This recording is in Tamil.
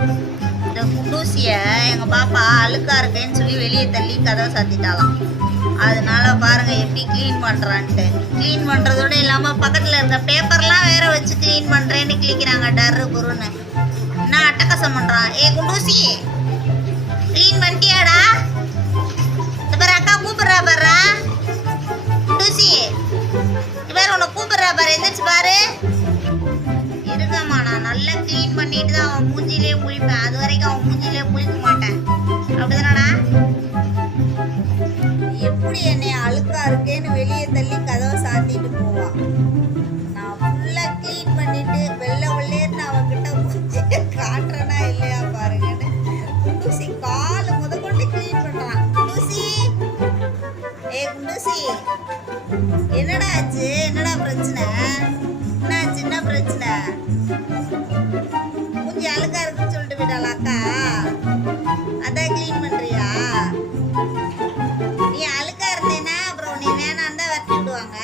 இந்த குண்டூசியை எங்கள் பாப்பா அழுக்கா இருக்கேன்னு சொல்லி வெளியே தள்ளி கதவை சாத்திட்டாலாம் அதனால பாருங்க எப்படி க்ளீன் பண்ணுறான்ட்டு க்ளீன் பண்றதோட இல்லாமல் பக்கத்தில் இருக்க பேப்பர்லாம் வேற வச்சு க்ளீன் பண்றேன்னு கிளிக்கிறாங்க டர்ரு குருன்னு என்ன அட்டகாசம் பண்ணுறான் ஏ குண்டூசி! க்ளீன் பண்ணிட்டியாடா? இந்த அக்கா கூப்பிட்றா பாரு குண்டூசி! இந்த உன்னை கூப்பிட்றா பாரு. எந்திரிச்சு பாரு. இருக்கம்மா நான் நல்லா க்ளீன் பண்ணிட்டு தான் வரைக்கும் குளிக்க மாட்டேன். அப்படிதானடா? எப்படி என்னை அழுக்கா இருக்கேன்னு வெளியே தள்ளி கதவை சாத்திட்டு போவான் நான் ஃபுல்லாக க்ளீன் பண்ணிட்டு வெள்ளை வெள்ளையர்னு அவன்கிட்ட முடிச்சு காட்டுறேனா இல்லையா பாருங்கன்னு குண்டூசி காலை முத கொண்டு க்ளீன் பண்ணுறான் குண்டூசி! ஏ குண்டூசி! என்னடா ஆச்சு? என்னடா பிரச்சனை? என்ன என்ன பிரச்சனை? இருக்குன்னு சொல்லிட்டு விடலாக்கா அதான் க்ளீன் பண்ணுறியா நீ அழுக்கா இருந்தேன்னா அப்புறம் நீ வேணாம் தான் விரட்டி விடுவாங்க.